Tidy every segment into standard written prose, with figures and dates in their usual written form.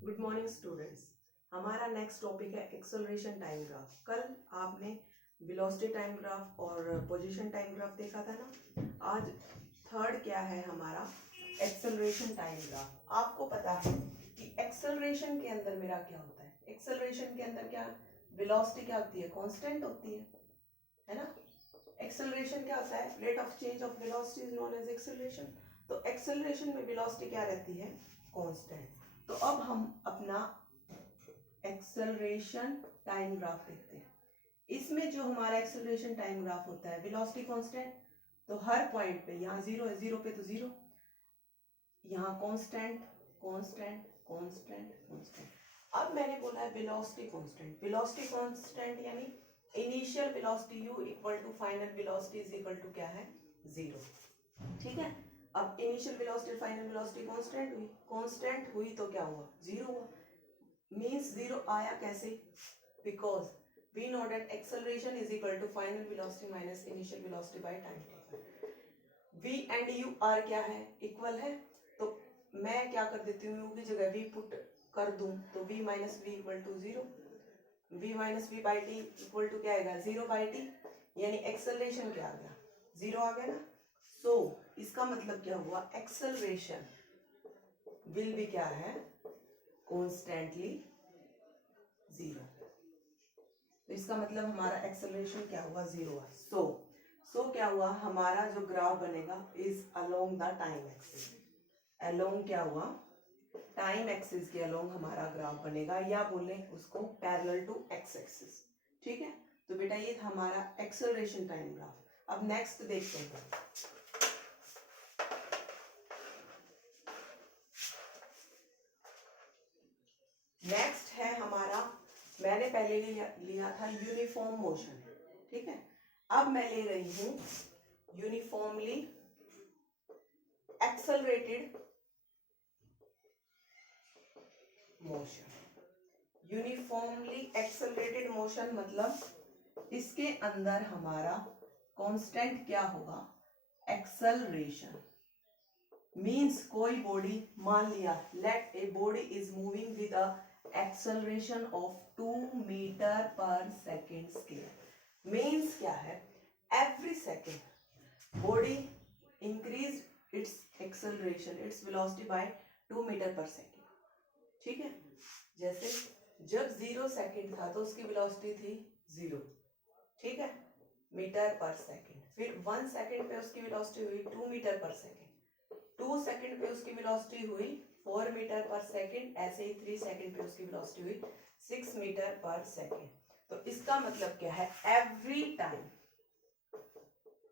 Good morning students. हमारा next topic है acceleration time graph. कल आपने वेलोसिटी टाइम ग्राफ और पोजीशन टाइम ग्राफ देखा था ना। आज थर्ड क्या है हमारा, एक्सेलरेशन टाइम ग्राफ। आपको पता है कि एक्सेलरेशन के अंदर मेरा क्या होता है। एक्सेलरेशन के अंदर क्या, वेलोसिटी क्या होती है, कांस्टेंट होती है ना। एक्सेलरेशन क्या होता है, rate of change of velocity is known as acceleration. तो एक्सेलरेशन में वेलोसिटी क्या रहती है, कांस्टेंट। तो अब हम अपना एक्सेलरेशन टाइम ग्राफ देखते हैं। इसमें जो हमारा एक्सेलरेशन टाइम ग्राफ होता है, वेलोसिटी कांस्टेंट, तो हर पॉइंट पे, यहाँ जीरो है, जीरो पे तो जीरो, यहाँ कांस्टेंट कांस्टेंट कांस्टेंट कांस्टेंट। अब मैंने बोला है वेलोसिटी कांस्टेंट। वेलोसिटी कांस्टेंट यानी initial velocity u equal to final velocity is equal to क्या है, जीरो। ठीक है। अब initial velocity final velocity constant हुई तो क्या हुआ, जीरो हुआ। मींस जीरो आया कैसे, because we know that acceleration is equal to final velocity minus initial velocity by time taken. v and u are क्या है, इक्वल है। तो मैं क्या कर देती हूँ, u की जगह v पुट कर दूं तो v minus V equal to zero, v minus V by T equal to क्या आएगा, जीरो बाई टी, यानी एक्सेलरेशन क्या आ गया, जीरो आ गया ना। सो इसका मतलब क्या हुआ, एक्सेलरेशन विल भी क्या है, कॉन्स्टेंटली जीरो। तो इसका मतलब हमारा एक्सेलरेशन क्या हुआ, जीरो हुआ। सो क्या हुआ, हमारा जो ग्राफ बनेगा is along the time axis. Along क्या हुआ, टाइम एक्सिस के अलोंग हमारा ग्राफ बनेगा, या बोले उसको पैरेलल टू एक्स एक्सिस। ठीक है। तो बेटा ये था हमारा एक्सेलरेशन टाइम ग्राफ। अब नेक्स्ट देखते हैं। नेक्स्ट है हमारा, मैंने पहले लिया था यूनिफॉर्म मोशन। ठीक है। अब मैं ले रही हूं uniformly accelerated motion. Uniformly accelerated motion मतलब इसके अंदर हमारा कांस्टेंट क्या होगा, एक्सेलरेशन। मीन्स कोई बॉडी, मान लिया let a body is moving with a acceleration of 2 metre per second square. Means क्या है, every second body increase its acceleration, its velocity by 2 metre per second. ठीक है। जैसे जब 0 सेकेंड था तो उसकी वेलोसिटी थी 0, ठीक है, मीटर पर सेकेंड। फिर 1 सेकेंड पे उसकी वेलोसिटी हुई 2 मीटर पर सेकेंड। 2 सेकेंड पे उसकी वेलोसिटी हुई 4 मीटर पर सेकेंड। ऐसे ही 3 सेकेंड पे उसकी वेलोसिटी हुई 6 मीटर पर सेकेंड। तो इसका मतलब क्या है, every time,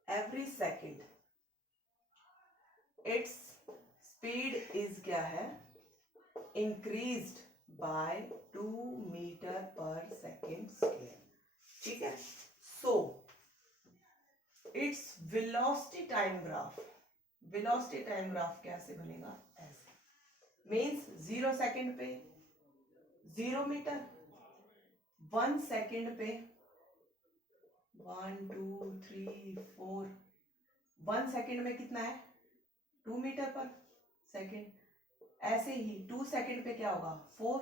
every second its speed is क्या है, increased by 2 metre per second square. ठीक है। So its velocity time graph, velocity time graph कैसे बनेगा, ऐसे। मीन्स 0 सेकेंड पे 0 मीटर, 1 सेकेंड पे 1 2 3 4, 1 सेकेंड में कितना है, 2 मीटर पर सेकेंड। ऐसे ही 2 सेकेंड पे क्या होगा, 4।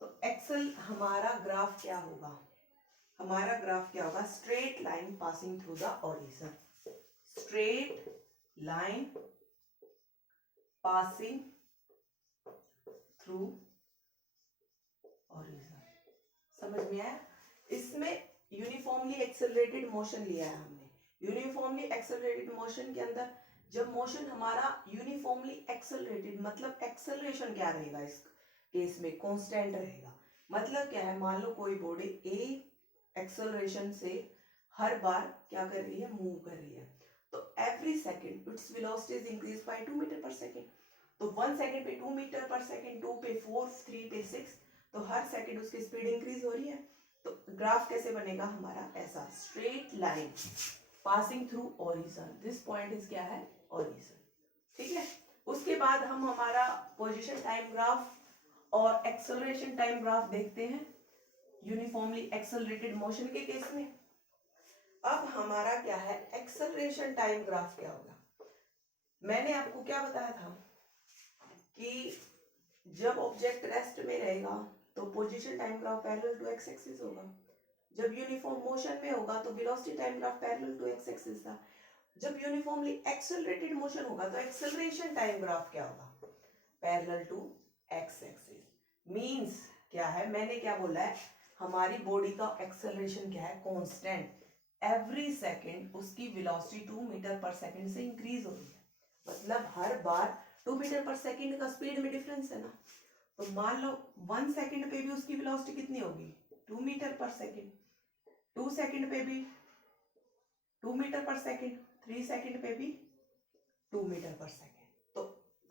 तो एक्सेल हमारा ग्राफ क्या होगा, हमारा ग्राफ क्या होगा, straight line passing through the origin. Straight line passing through origin. समझ में आया। इसमें यूनिफॉर्मली एक्सेलरेटेड मोशन लिया है हमने। यूनिफॉर्मली एक्सेलरेटेड मोशन के अंदर जब मोशन हमारा यूनिफॉर्मली एक्सेलरेटेड, मतलब एक्सेलरेशन क्या रहेगा इस केस में, कांस्टेंट रहेगा। मतलब क्या है, मान लो कोई बॉडी ए एक्सेलरेशन से हर बार क्या कर रही है, मूव कर रही है, तो every second its velocity is increase by 2 metre per second. तो 1 सेकेंड पे 2 मीटर पर सेकेंड, 2 पे 4, 3 पे 6, तो हर सेकेंड उसकी स्पीड इंक्रीज हो रही है। तो ग्राफ कैसे बनेगा हमारा, ऐसा straight line passing through origin. This point is क्या है, ओरिजिन। ठीक है। उसके बाद हम हमारा पोजीशन टाइम ग्राफ और एक्सेलरेशन टाइम ग्राफ देखते हैं यूनिफॉर्मली एक्सेलरेटेड मोशन के केस में। अब हमारा क्या है, एक्सेलरेशन टाइम ग्राफ क्या होगा। मैंने आपको क्या बताया था कि जब ऑब्जेक्ट रेस्ट में रहेगा तो position time graph parallel to X axis होगा, जब यूनिफॉर्म मोशन में होगा तो velocity time graph parallel to X axis था, जब यूनिफॉर्मली एक्सेलरेटेड मोशन होगा तो एक्सेलरेशन टाइम ग्राफ क्या होगा, parallel to X axis. Means क्या है, मैंने क्या बोला है, हमारी बॉडी का एक्सेलरेशन क्या है, कांस्टेंट, एवरी सेकंड उसकी वेलोसिटी 2 मीटर पर सेकंड से इंक्रीज हो रही है, मतलब हर बार 2 मीटर पर सेकंड का स्पीड में डिफरेंस है ना, तो मान लो 1 सेकंड पे भी उसकी वेलोसिटी कितनी होगी, 2 मीटर पर सेकंड, 2 सेकंड पे भी 2 मीटर पर सेकंड, 3 सेकंड पे भी 2 मीटर पर सेकंड। तो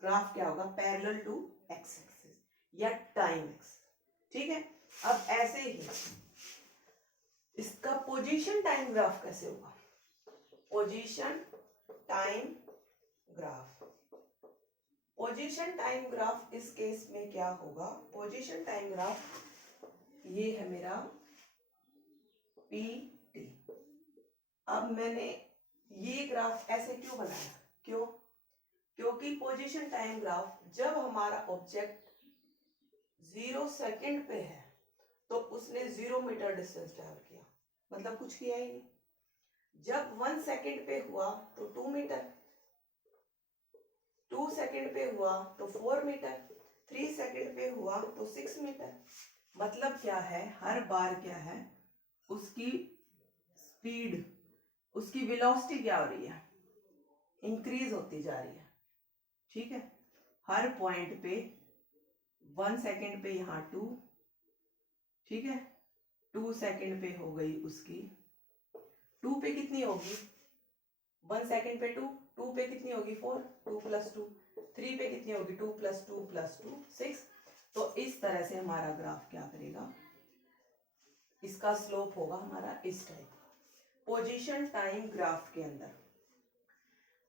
ग्राफ क्या होगा, पैरेलल टू एक्स एक्सिस या टाइम एक्स। ठीक है, अब ऐसे ही इसका पोजीशन टाइम ग्राफ कैसे होगा, position time graph, position time graph इस केस में क्या होगा, पोजीशन टाइम ग्राफ ये है मेरा पी टी। अब मैंने ये ग्राफ ऐसे क्यों बनाया, क्यों, क्योंकि पोजीशन टाइम ग्राफ जब हमारा ऑब्जेक्ट 0 सेकंड पे है तो उसने 0 मीटर डिस्टेंस ट्रैवल किया, मतलब कुछ किया ही नहीं। जब 1 सेकंड पे हुआ तो 2 मीटर, 2 सेकंड पे हुआ तो 4 मीटर, 3 सेकंड पे हुआ तो 6 मीटर। मतलब क्या है, हर बार क्या है, उसकी स्पीड, उसकी वेलोसिटी क्या हो रही है, इंक्रीज होती जा रही है। ठीक है, हर पॉइंट पे 1 सेकंड पे यहाँ 2, ठीक है, 2 सेकंड पे हो गई उसकी, 2 पे कितनी होगी, 1 सेकंड पे 2, 2 पे कितनी होगी 4, 2 + 2, 3 पे कितनी होगी 2 + 2 + 2 6। तो इस तरह से हमारा ग्राफ क्या करेगा, इसका स्लोप होगा हमारा इस टाइप का पोजीशन टाइम ग्राफ के अंदर।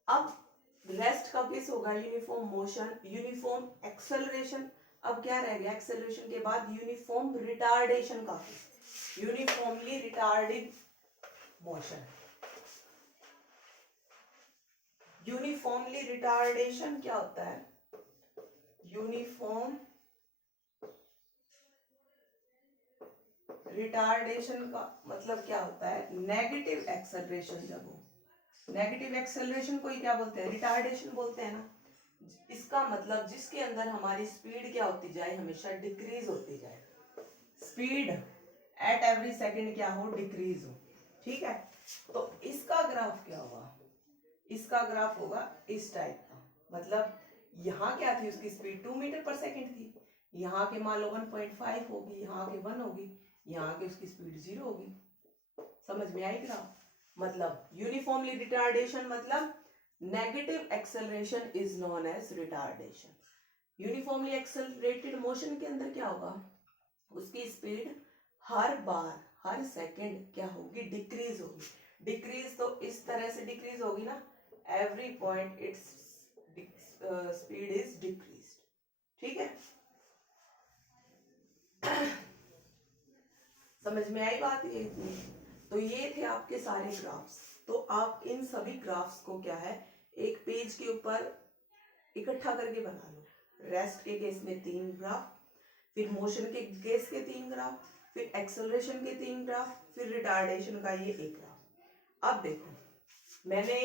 अब रेस्ट का केस होगा यूनिफॉर्म मोशन, यूनिफॉर्म एक्सेलरेशन। अब क्या रह गया, एक्सेलरेशन के बाद यूनिफॉर्म रिटार्डेशन का case, uniformly retarding motion. Uniformly retardation क्या होता है, यूनिफॉर्म रिटार्डेशन का मतलब क्या होता है, नेगेटिव एक्सेलरेशन जब हो, नेगेटिव एक्सेलरेशन को ही क्या बोलते हैं, रिटार्डेशन बोलते हैं ना। इसका मतलब जिसके अंदर हमारी स्पीड क्या होती जाए, हमेशा डिक्रीज होती जाए, स्पीड एट एवरी सेकंड क्या हो, डिक्रीज हो। ठीक है, तो इसका ग्राफ क्या होगा, इसका ग्राफ होगा इस टाइप का, मतलब यहाँ क्या थी उसकी स्पीड 2 मीटर पर सेकंड थी, यहाँ के मान लो 1.5 होगी, यहाँ के 1 होगी, यहाँ के उसकी स्पीड 0 होगी। समझ में आई ग्राफ, मतलब यूनिफॉर्मली रिटार्डेशन मतलब negative acceleration is known as retardation. Uniformly accelerated motion के अंदर क्या होगा, उसकी स्पीड हर बार हर सेकंड क्या होगी, डिक्रीज होगी। डिक्रीज तो इस तरह से डिक्रीज होगी ना, every point its speed is decrease. ठीक है, समझ में आई बात ये इतनी। तो ये थे आपके सारे ग्राफ्स। तो आप इन सभी ग्राफ्स को क्या है, एक पेज के ऊपर इकट्ठा करके बना लो। रेस्ट के केस में 3 ग्राफ, फिर मोशन के केस के 3 ग्राफ, फिर एक्सेलरेशन के 3 ग्राफ, फिर रिटार्डेशन का ये 1 ग्राफ। अब देखो मैंने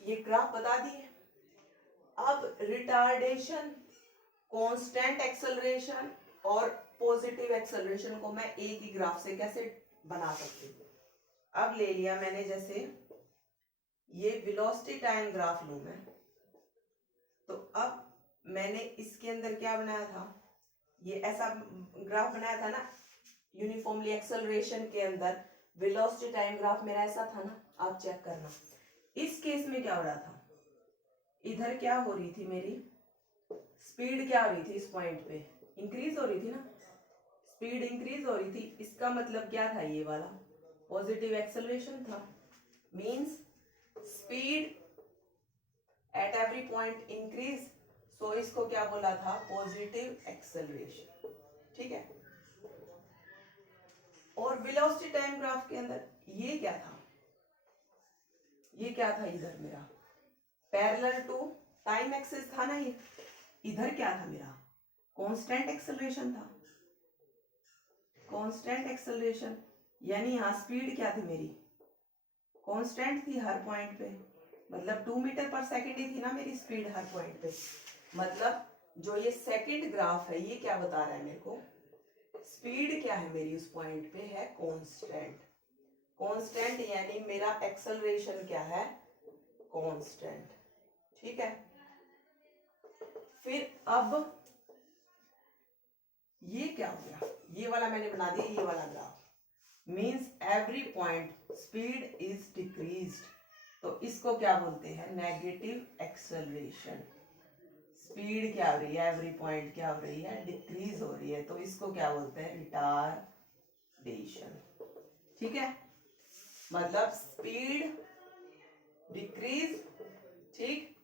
ये ग्राफ बता दिए। अब रिटार्डेशन, कांस्टेंट एक्सेलरेशन और पॉजिटिव एक्सेलरेशन को मैं एक ही ग्राफ से कैसे बना सकती हूँ। अब ले लिया मैंने, जैसे ये वेलोसिटी टाइम ग्राफ लूं मैं, तो अब मैंने इसके अंदर क्या बनाया था, ये ऐसा ग्राफ बनाया था ना, यूनिफॉर्मली एक्सेलरेशन के अंदर वेलोसिटी टाइम ग्राफ मेरा ऐसा था ना, आप चेक करना। इस केस में क्या हो रहा था, इधर क्या हो रही थी, मेरी स्पीड क्या हो रही थी, इस पॉइंट पे इंक्रीज हो रही थी ना, स्पीड इंक्रीज हो रही थी। इसका मतलब क्या था, ये वाला पॉजिटिव एक्सेलरेशन था। Means speed at every point increase, so इसको क्या बोला था, पॉजिटिव एक्सेलरेशन। ठीक है, और वेलोसिटी टाइम ग्राफ के अंदर ये क्या था, ये क्या था, इधर मेरा पैरेलल टू टाइम एक्सिस था ना, ये इधर क्या था मेरा कांस्टेंट एक्सेलरेशन था, कांस्टेंट एक्सेलरेशन, यानी यहाँ स्पीड क्या थी मेरी, कांस्टेंट थी हर पॉइंट पे, मतलब 2 मीटर पर सेकेंड ही थी ना मेरी स्पीड हर पॉइंट पे। मतलब जो ये सेकंड ग्राफ है ये क्या बता रहा है मेरे को, स्पीड क्या है मेरी उस पॉइंट पे है कांस्टेंट, कांस्टेंट यानी मेरा एक्सेलरेशन क्या है, कांस्टेंट। ठीक है, फिर अब ये क्या हो गया, ये वाला मैंने बना दिया, ये वाला graph means every point speed is decreased, तो इसको क्या बोलते हैं, नेगेटिव एक्सेलरेशन। स्पीड क्या हो रही है, एवरी पॉइंट क्या हो रही है, डिक्रीज हो रही है, तो इसको क्या बोलते हैं, रिटार्डेशन। ठीक है, मतलब स्पीड डिक्रीज, ठीक,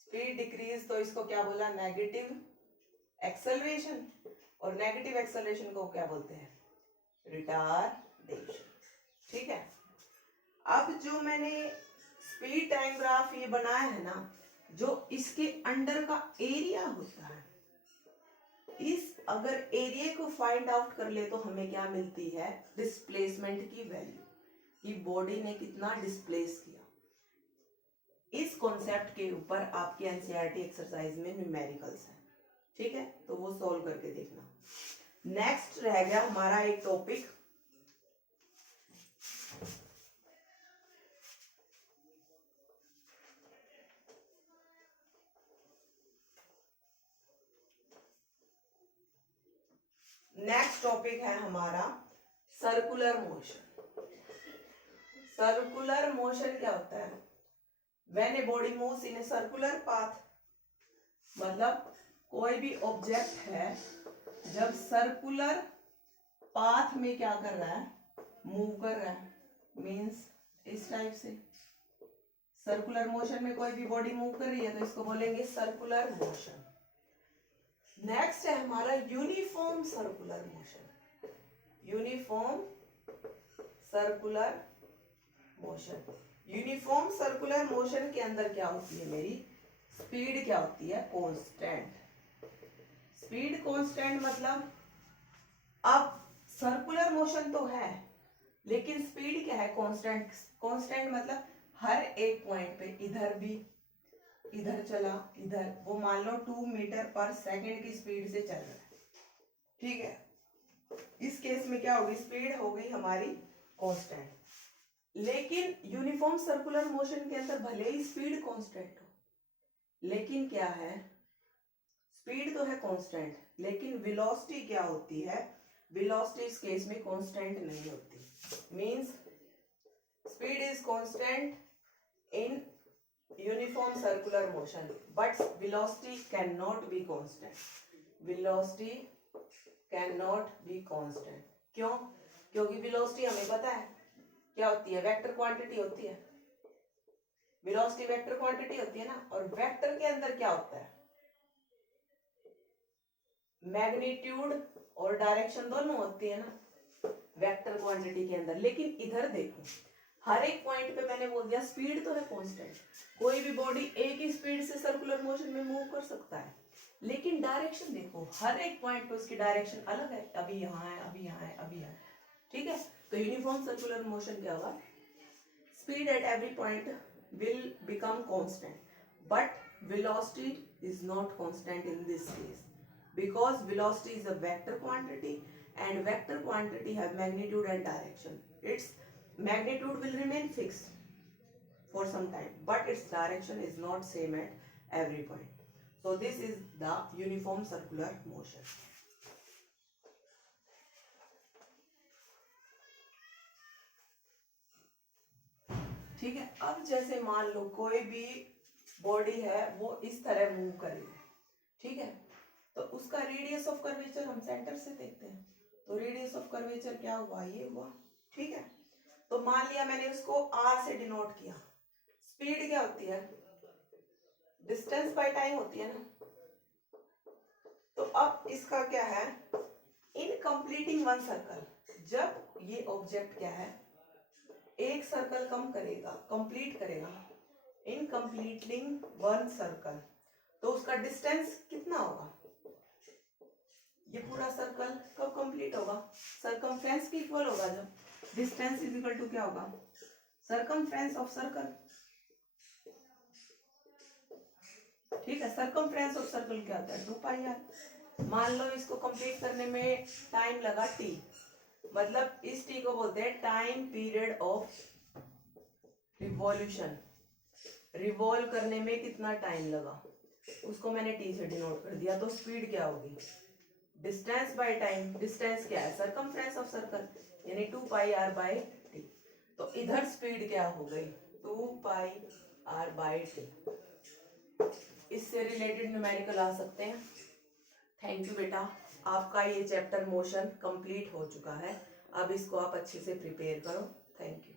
स्पीड डिक्रीज, तो इसको क्या बोला, नेगेटिव एक्सेलरेशन, और नेगेटिव एक्सेलरेशन को क्या बोलते हैं, रिटार्डेशन। ठीक है, अब जो मैंने स्पीड टाइम ग्राफ ये बनाया है ना, जो इसके अंडर का एरिया होता है, इस अगर एरिया को फाइंड आउट कर ले तो हमें क्या मिलती है, डिस्प्लेसमेंट की वैल्यू, कि बॉडी ने कितना डिस्प्लेस किया। इस कॉन्सेप्ट के ऊपर आपके एनसीईआरटी एक्सरसाइज में न्यूमेरिकल्स हैं। ठीक है, तो वो सॉल्व करके देखना। नेक्स्ट रह गया हमारा एक टॉपिक, नेक्स्ट टॉपिक है हमारा सर्कुलर मोशन। सर्कुलर मोशन क्या होता है, when a body moves in a circular path, मतलब कोई भी ऑब्जेक्ट है जब सर्कुलर पाथ में क्या कर रहा है, मूव कर रहा है, मींस इस टाइप से सर्कुलर मोशन में कोई भी बॉडी मूव कर रही है तो इसको बोलेंगे सर्कुलर मोशन। नेक्स्ट है हमारा uniform circular motion. Uniform circular motion, uniform circular motion के अंदर क्या होती है मेरी, स्पीड क्या होती है, कांस्टेंट। स्पीड कांस्टेंट मतलब अब सर्कुलर मोशन तो है लेकिन स्पीड क्या है, कांस्टेंट। कांस्टेंट मतलब हर एक पॉइंट पे, इधर भी, इधर चला, इधर, वो मान लो 2 मीटर पर सेकंड की स्पीड से चल रहा है। ठीक है, इस केस में क्या होगी, स्पीड हो गई हमारी कांस्टेंट। लेकिन यूनिफॉर्म सर्कुलर मोशन के अंदर भले ही स्पीड कांस्टेंट हो, लेकिन क्या है, स्पीड तो है कांस्टेंट लेकिन वेलोसिटी क्या होती है, वेलोसिटी इस केस में कांस्टेंट नहीं होती। Means speed is constant in uniform circular motion but velocity cannot be constant, velocity cannot be constant। क्यों, क्योंकि velocity हमें पता है क्या होती है, वेक्टर क्वांटिटी होती है, velocity वेक्टर क्वांटिटी होती है ना, और वेक्टर के अंदर क्या होता है, मैग्नीट्यूड और डायरेक्शन दोनों होती है ना वेक्टर क्वांटिटी के अंदर। लेकिन इधर देखो, हर एक पॉइंट पे मैंने बोल दिया स्पीड तो है कांस्टेंट, कोई भी बॉडी एक ही स्पीड से सर्कुलर मोशन में मूव कर सकता है, लेकिन डायरेक्शन देखो, हर एक पॉइंट पे उसकी डायरेक्शन अलग है, अभी यहाँ है, अभी यहाँ है, अभी यहाँ है। ठीक है, तो यूनिफॉर्म सर्कुलर मोशन क्या होगा, speed at every point will become constant but velocity is not constant in this case because velocity is a vector quantity and vector quantity have magnitude and direction. Its magnitude will remain fixed for some time but its direction is not same at every point. So this is the uniform circular motion. ठीक है, अब जैसे मान लो कोई भी body है वो इस तरह मूव करेगी, ठीक है, तो उसका रेडियस ऑफ कर्वेचर हम सेंटर से देखते हैं, तो रेडियस ऑफ कर्वेचर क्या हुआ, ये हुआ। ठीक है, तो मान लिया मैंने उसको r से डिनोट किया। स्पीड क्या होती है, डिस्टेंस बाय टाइम होती है ना, तो अब इसका क्या है, इन कंप्लीटिंग वन सर्कल, जब ये ऑब्जेक्ट क्या है, एक सर्कल कम करेगा, कंप्लीट करेगा, इन कंप्लीटिंग वन सर्कल, तो उसका डिस्टेंस कितना होगा, ये पूरा सर्कल कब कंप्लीट होगा? सरकमफ्रेंस की इक्वल होगा जब डिस्टेंस इज इक्वल टू क्या होगा? Circumference of circle. ठीक है, सरकमफ्रेंस ऑफ सर्कल क्या होता है? 2 पाई आर। मान लो इसको कंप्लीट करने में टाइम लगा टी, मतलब इस टी को बोलते हैं time period of revolution. Revolve करने में कितना टाइम लगा उसको मैंने टी से डिनोट कर दिया। तो स्पीड क्या होगी? Distance by time. डिस्टेंस क्या है? सरकमफ्रेंस ऑफ सर्कल, यानी 2 पाई आर बाय टी। तो इधर स्पीड क्या हो गई? 2 पाई आर बाय टी। इससे रिलेटेड न्यूमेरिकल आ सकते हैं। थैंक यू बेटा, आपका ये चैप्टर मोशन कंप्लीट हो चुका है। अब इसको आप अच्छे से प्रिपेयर करो। Thank you.